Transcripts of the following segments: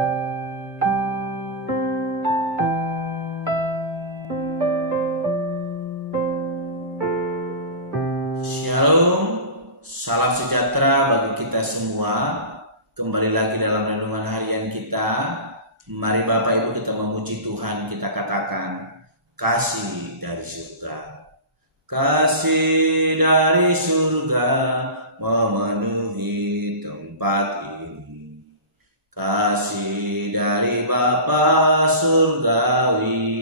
Shalom, salam sejahtera bagi kita semua. Kembali lagi dalam renungan harian kita. Mari Bapak Ibu kita memuji Tuhan, kita katakan kasih dari surga. Kasih dari surga memenuhi tempat ini. Kasih dari Bapa surgawi.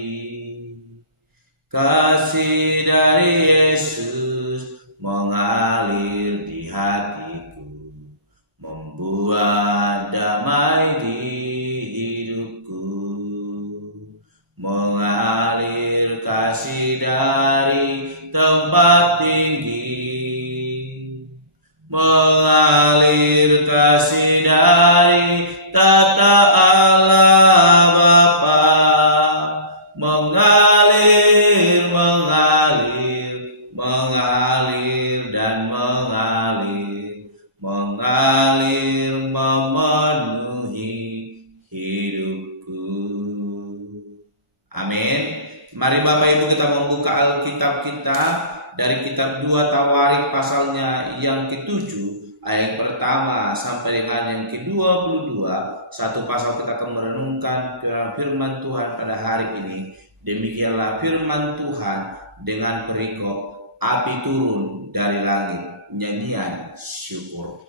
Kasih dari Yesus mengalir di hatiku, membuat damai di hidupku. Mengalir kasih dari tempat tinggi, mengalir kasih dari tata Allah Bapa, mengalir dan mengalir memenuhi hidupku. Amin. Mari Bapak Ibu kita membuka Alkitab kita dari kitab 2 Tawarik pasalnya yang ke-7 ayat pertama sampai dengan yang ke-22. Satu pasal kita akan merenungkan firman Tuhan pada hari ini. Demikianlah firman Tuhan dengan perikop api turun dari langit, nyanyian syukur.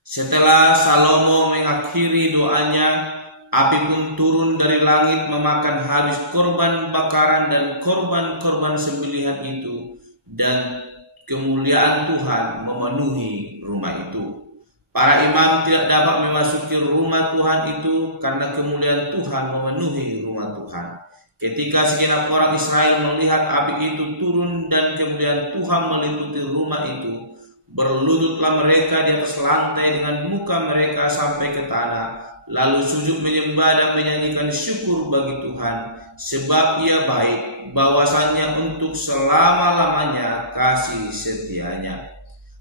Setelah Salomo mengakhiri doanya, api pun turun dari langit memakan habis korban bakaran dan korban-korban sembelihan itu, dan kemuliaan Tuhan memenuhi rumah itu. Para imam tidak dapat memasuki rumah Tuhan itu karena kemuliaan Tuhan memenuhi rumah Tuhan. Ketika segenap orang Israel melihat api itu turun dan kemuliaan Tuhan meliputi rumah itu, berlututlah mereka di atas lantai dengan muka mereka sampai ke tanah, lalu sujud menyembah dan menyanyikan syukur bagi Tuhan, sebab Ia baik, bahwasanya untuk selama-lamanya kasih setianya.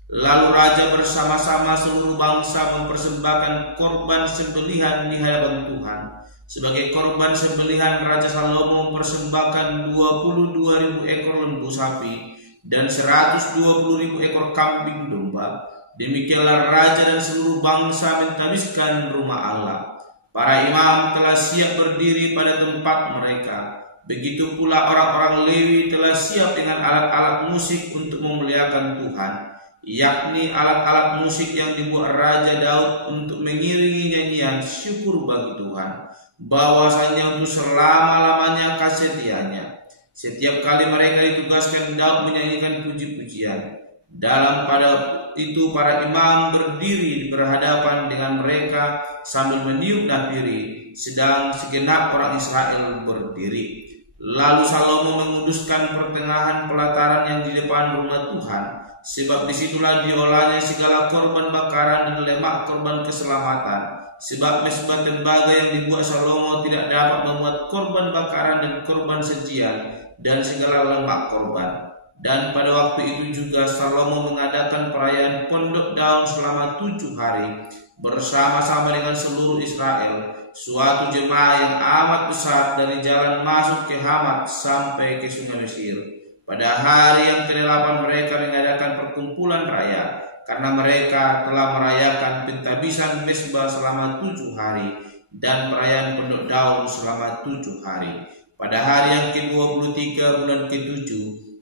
Lalu raja bersama-sama seluruh bangsa mempersembahkan korban sembelihan di hadapan Tuhan. Sebagai korban sembelihan, Raja Salomo mempersembahkan 22.000 ekor lembu sapi dan 120.000 ekor kambing domba. Demikianlah raja dan seluruh bangsa mentahbiskan rumah Allah. Para imam telah siap berdiri pada tempat mereka. Begitu pula orang-orang Lewi telah siap dengan alat-alat musik untuk memuliakan Tuhan, yakni alat-alat musik yang dibuat Raja Daud untuk mengiringi nyanyian syukur bagi Tuhan, bahwasanya untuk selama-lamanya kasih setianya. Setiap kali mereka ditugaskan Daud menyanyikan puji-pujian. Dalam pada itu para imam berdiri berhadapan dengan mereka sambil meniup nafiri, sedang segenap orang Israel berdiri. Lalu Salomo menguduskan pertengahan pelataran yang di depan rumah Tuhan, sebab disitulah diolahnya segala korban bakaran dan lemak korban keselamatan. Sebab mesbah tembaga yang dibuat Salomo tidak dapat memuat korban bakaran dan korban sajian dan segala lemak korban. Dan pada waktu itu juga Salomo mengadakan perayaan Pondok Daun selama 7 hari bersama-sama dengan seluruh Israel, suatu jemaah yang amat besar dari jalan masuk ke Hamat sampai ke sungai Mesir. Pada hari yang ke-8 mereka mengadakan perkumpulan raya, karena mereka telah merayakan pentahbisan mesbah selama 7 hari dan perayaan Pondok Daun selama 7 hari. Pada hari yang ke-23 bulan ke-7,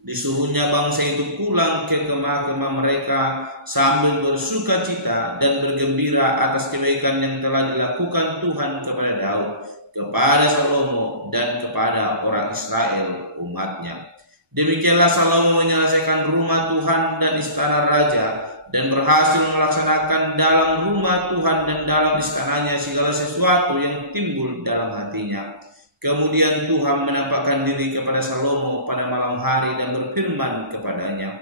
disuruhnya bangsa itu pulang ke kemah-kemah mereka sambil bersuka cita dan bergembira atas kebaikan yang telah dilakukan Tuhan kepada Daud, kepada Salomo, dan kepada orang Israel umatnya. Demikianlah Salomo menyelesaikan rumah Tuhan dan istana raja, dan berhasil melaksanakan dalam rumah Tuhan dan dalam istananya segala sesuatu yang timbul dalam hatinya. Kemudian Tuhan menampakkan diri kepada Salomo pada malam hari dan berfirman kepadanya,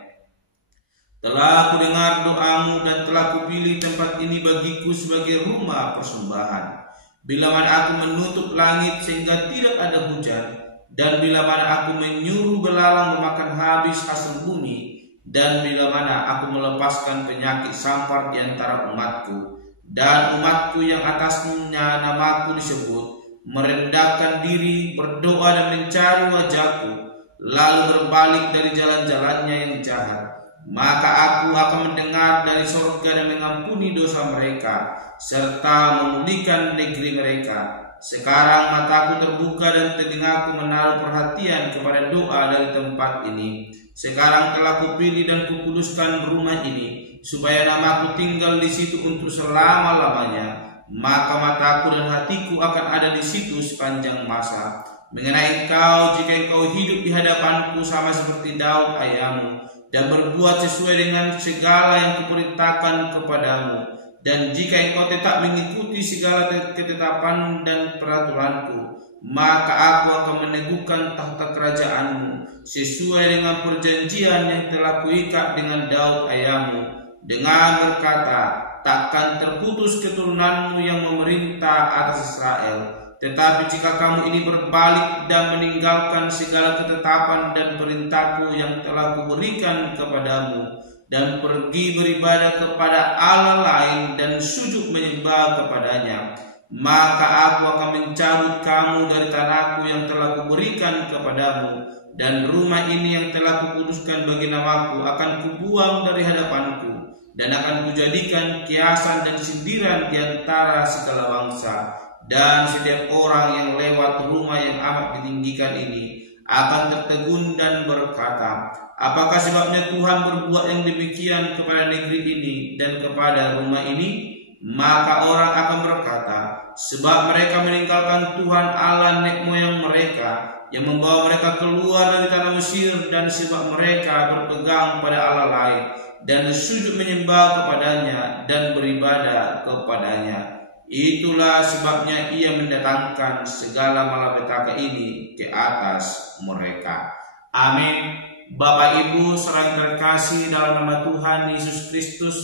"Telah kudengar doamu dan telah kupilih tempat ini bagiku sebagai rumah persembahan. Bila mana aku menutup langit sehingga tidak ada hujan, dan bila mana aku menyuruh belalang memakan habis hasil bumi, dan bila mana aku melepaskan penyakit sampar di antara umatku, dan umatku yang atasnya namaku disebut, merendahkan diri, berdoa dan mencari wajahku, lalu berbalik dari jalan-jalannya yang jahat, maka aku akan mendengar dari surga dan mengampuni dosa mereka, serta memulihkan negeri mereka. Sekarang mataku terbuka dan telingaku menaruh perhatian kepada doa dari tempat ini. Sekarang telah kupilih dan kukuduskan rumah ini, supaya namaku tinggal di situ untuk selama-lamanya. Maka mataku dan hatiku akan ada di situ sepanjang masa. Mengenai engkau, jika engkau hidup di hadapanku sama seperti Daud ayahmu, dan berbuat sesuai dengan segala yang kuperintahkan kepadamu, dan jika engkau tetap mengikuti segala ketetapan dan peraturanku, maka aku akan meneguhkan tahta kerajaanmu sesuai dengan perjanjian yang telah kuikat dengan Daud ayahmu, dengan berkata, takkan terputus keturunanmu yang memerintah atas Israel. Tetapi jika kamu ini berbalik dan meninggalkan segala ketetapan dan perintahku yang telah kuberikan kepadamu, dan pergi beribadah kepada Allah lain dan sujud menyembah kepadanya, maka aku akan mencabut kamu dari tanahku yang telah kuberikan kepadamu, dan rumah ini yang telah kukuduskan bagi namaku akan kubuang dari hadapanku, dan akan kujadikan kiasan dan sindiran di antara segala bangsa. Dan setiap orang yang lewat rumah yang amat ditinggikan ini akan tertegun dan berkata, apakah sebabnya Tuhan berbuat yang demikian kepada negeri ini dan kepada rumah ini? Maka orang akan berkata, sebab mereka meninggalkan Tuhan Allah nenek moyang mereka, yang membawa mereka keluar dari tanah Mesir, dan sebab mereka berpegang pada Allah lain dan sujud menyembah kepadanya dan beribadah kepadanya. Itulah sebabnya ia mendatangkan segala malapetaka ini ke atas mereka. Amin. Bapak Ibu saudara terkasih dalam nama Tuhan Yesus Kristus,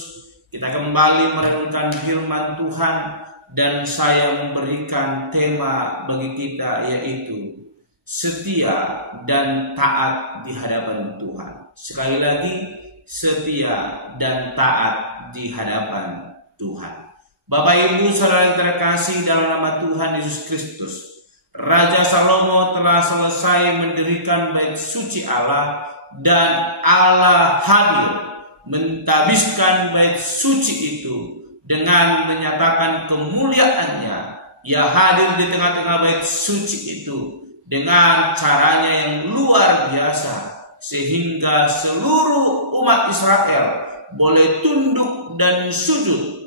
kita kembali merenungkan firman Tuhan, dan saya memberikan tema bagi kita, yaitu setia dan taat di hadapan Tuhan. Sekali lagi, setia dan taat di hadapan Tuhan. Bapak Ibu saudara yang terkasih dalam nama Tuhan Yesus Kristus, Raja Salomo telah selesai mendirikan bait suci Allah, dan Allah hadir mentabiskan bait suci itu dengan menyatakan kemuliaannya. Ia hadir di tengah-tengah bait suci itu dengan caranya yang luar biasa, sehingga seluruh umat Israel boleh tunduk dan sujud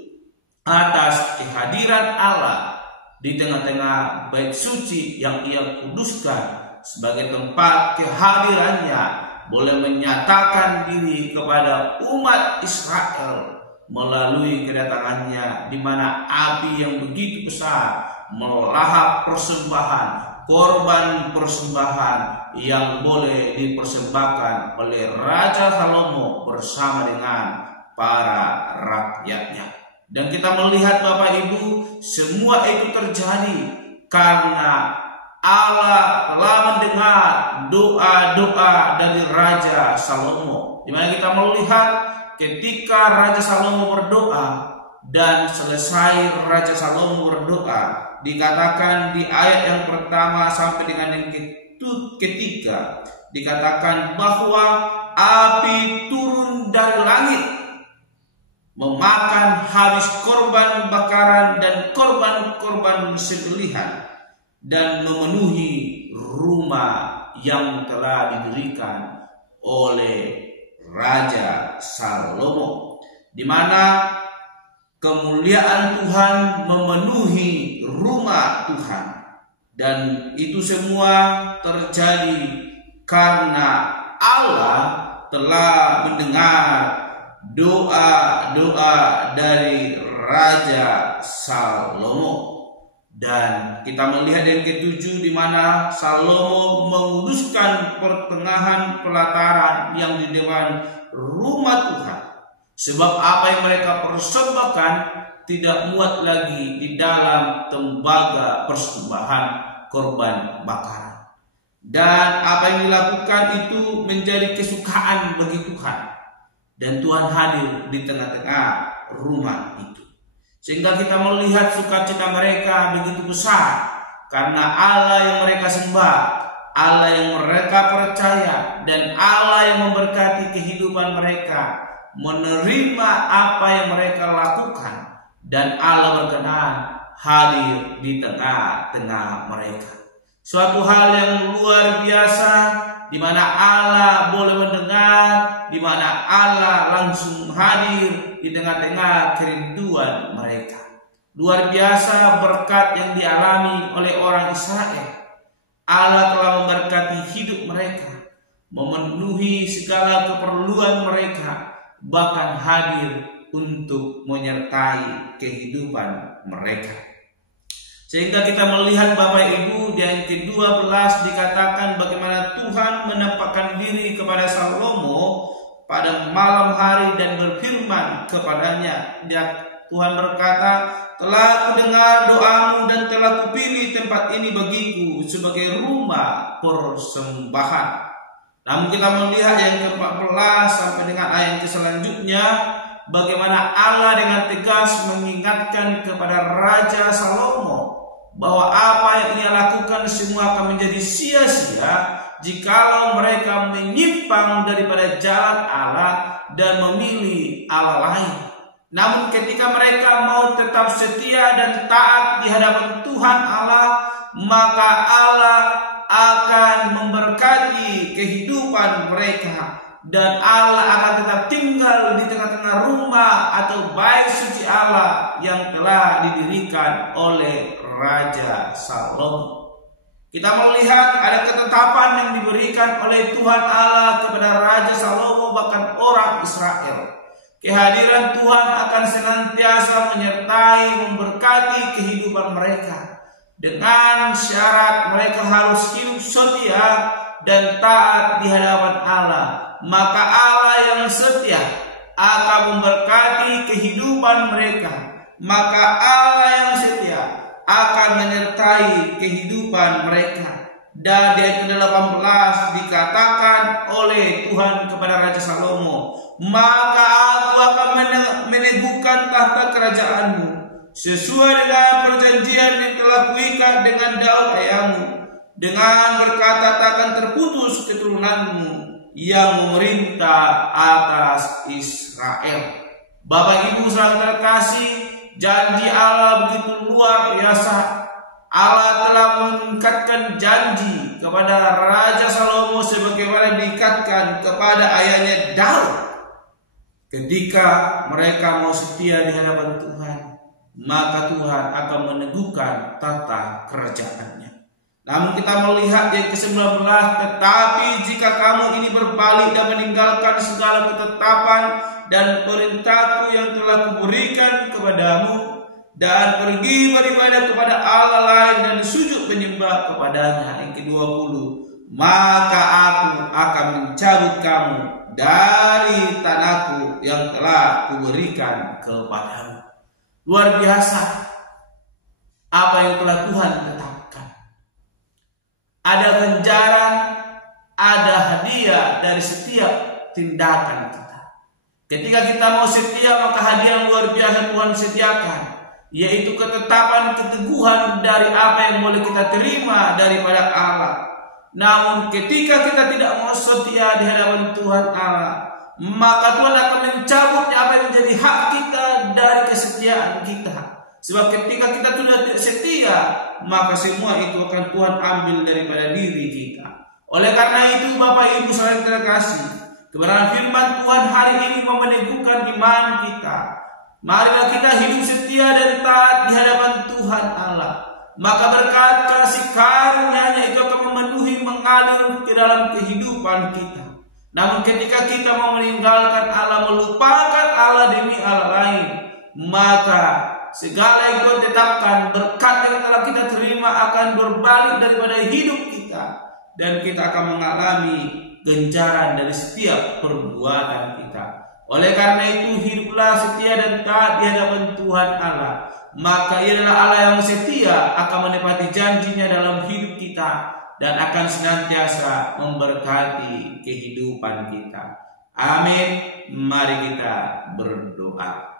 atas kehadiran Allah di tengah-tengah bait suci yang ia kuduskan sebagai tempat kehadirannya, boleh menyatakan diri kepada umat Israel melalui kedatangannya, di mana api yang begitu besar melahap persembahan, korban persembahan yang boleh dipersembahkan oleh Raja Salomo bersama dengan para rakyatnya. Dan kita melihat Bapak Ibu, semua itu terjadi karena Allah telah mendengar doa-doa dari Raja Salomo. Di mana kita melihat ketika Raja Salomo berdoa dan selesai Raja Salomo berdoa, dikatakan di ayat yang pertama sampai dengan yang ketiga, dikatakan bahwa api turun dari langit memakan habis korban bakaran dan korban-korban sembelihan, dan memenuhi rumah yang telah didirikan oleh Raja Salomo, di mana kemuliaan Tuhan memenuhi rumah Tuhan. Dan itu semua terjadi karena Allah telah mendengar doa-doa dari Raja Salomo. Dan kita melihat yang ketujuh, di mana Salomo menguduskan pertengahan pelataran yang di depan rumah Tuhan, sebab apa yang mereka persembahkan tidak muat lagi di dalam tembaga persembahan korban bakaran. Dan apa yang dilakukan itu menjadi kesukaan bagi Tuhan, dan Tuhan hadir di tengah-tengah rumah itu. sehingga kita melihat sukacita mereka begitu besar karena Allah yang mereka sembah, Allah yang mereka percaya, dan Allah yang memberkati kehidupan mereka, menerima apa yang mereka lakukan, dan Allah berkenan hadir di tengah-tengah mereka. Suatu hal yang luar biasa, di mana Allah boleh mendengar, di mana Allah langsung hadir di tengah-tengah kerinduan mereka. Luar biasa berkat yang dialami oleh orang Israel. Allah telah memberkati hidup mereka, memenuhi segala keperluan mereka, bahkan hadir untuk menyertai kehidupan mereka. Sehingga kita melihat Bapak Ibu di ayat ke-12 dikatakan bagaimana Tuhan menampakkan diri kepada Salomo pada malam hari dan berfirman kepadanya. Tuhan berkata, "Telah kudengar doamu dan telah kupilih tempat ini bagiku sebagai rumah persembahan." Namun kita melihat ayat ke-14 sampai dengan ayat selanjutnya, bagaimana Allah dengan tegas mengingatkan kepada Raja Salomo bahwa apa yang ia lakukan semua akan menjadi sia-sia jikalau mereka menyimpang daripada jalan Allah dan memilih Allah lain. Namun ketika mereka mau tetap setia dan taat di hadapan Tuhan Allah, maka Allah akan memberkati kehidupan mereka, dan Allah akan tetap tinggal di tengah-tengah rumah atau bait suci Allah yang telah didirikan oleh Raja Salomo. Kita melihat ada ketetapan yang diberikan oleh Tuhan Allah kepada Raja Salomo, bahkan orang Israel. Kehadiran Tuhan akan senantiasa menyertai, memberkati kehidupan mereka, dengan syarat mereka harus hidup setia dan taat di hadapan Allah. Maka Allah yang setia akan memberkati kehidupan mereka. Maka Allah yang setia akan menyertai kehidupan mereka. Dan di ayat ke-18 dikatakan oleh Tuhan kepada Raja Salomo, "Maka aku akan meneguhkan tahta kerajaanmu sesuai dengan perjanjian yang telah kuikat dengan Daud ayahmu, dengan berkata takkan terputus keturunanmu yang memerintah atas Israel." Bapak Ibu saudara terkasih, janji Allah begitu luar biasa. Allah telah mengikatkan janji kepada Raja Salomo sebagaimana diikatkan kepada ayahnya Daud. Ketika mereka mau setia di hadapan Tuhan, maka Tuhan akan meneguhkan tata kerajaannya. Namun kita melihat ayat ke-19, "Tetapi jika kamu ini berbalik dan meninggalkan segala ketetapan dan perintahku yang telah kuberikan kepadamu, dan pergi beribadah kepada Allah lain dan sujud menyembah kepadanya," yang ke-20, "maka aku akan mencabut kamu dari tanahku yang telah kuberikan kepadamu." Luar biasa apa yang telah Tuhan tetapkan. Ada ganjaran, ada hadiah dari setiap tindakan kita. Ketika kita mau setia, maka hadiah yang luar biasa Tuhan sediakan, yaitu ketetapan, keteguhan dari apa yang boleh kita terima daripada Allah. Namun ketika kita tidak mau setia di hadapan Tuhan Allah, maka Tuhan akan mencabutnya apa yang menjadi hak kita dari kesetiaan kita. Sebab ketika kita sudah tidak setia, maka semua itu akan Tuhan ambil daripada diri kita. Oleh karena itu Bapak Ibu saudara terkasih, kebenaran firman Tuhan hari ini meneguhkan iman kita. Marilah kita hidup setia dan taat di hadapan Tuhan Allah. Maka berkat kasih karunia-Nya itu akan memenuhi, mengalir ke dalam kehidupan kita. Namun ketika kita mau meninggalkan Allah, melupakan Allah demi Allah lain, maka segala yang Tuhan tetapkan, berkat yang telah kita terima akan berbalik daripada hidup kita, dan kita akan mengalami ganjaran dari setiap perbuatan kita. Oleh karena itu hiduplah setia dan taat di hadapan Tuhan Allah. Maka Ia adalah Allah yang setia, akan menepati janjinya dalam hidup kita, dan akan senantiasa memberkati kehidupan kita. Amin. Mari kita berdoa.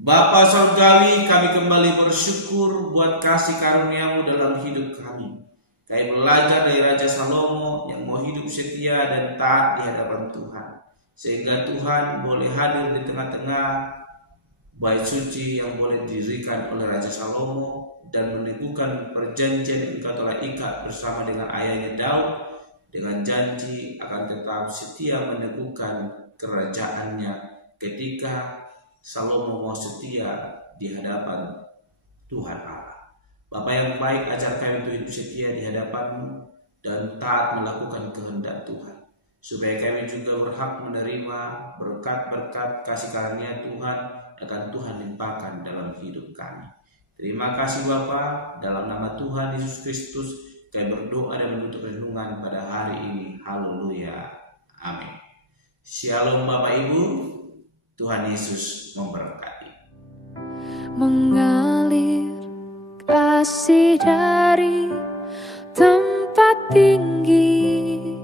Bapa Surgawi, kami kembali bersyukur buat kasih karunia-Mu dalam hidup kami. Kami belajar dari Raja Salomo yang mau hidup setia dan taat di hadapan Tuhan, sehingga Tuhan boleh hadir di tengah-tengah bait suci yang boleh didirikan oleh Raja Salomo dan meneguhkan perjanjian yang Engkau telah ikat bersama dengan ayahnya Daud dengan janji akan tetap setia meneguhkan kerajaannya ketika Salomo mau setia di hadapan Tuhan Allah. Bapa yang baik, ajar kami untuk hidup setia di hadapan-Mu dan taat melakukan kehendak Tuhan, supaya kami juga berhak menerima berkat-berkat kasih karunia Tuhan akan Tuhan limpahkan dalam hidup kami. Terima kasih Bapa, dalam nama Tuhan Yesus Kristus kami berdoa dan menutup renungan pada hari ini. Haleluya. Amin. Shalom Bapak Ibu, Tuhan Yesus memberkati. Mengalir kasih dari tempat tinggi,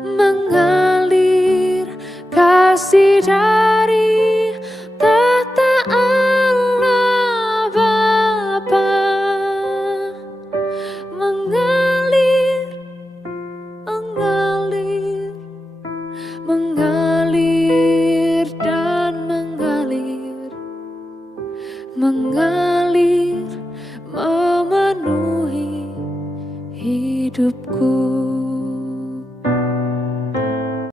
mengalir kasih dari tata Allah Bapa, mengalir dan mengalir memenuhi hidupku.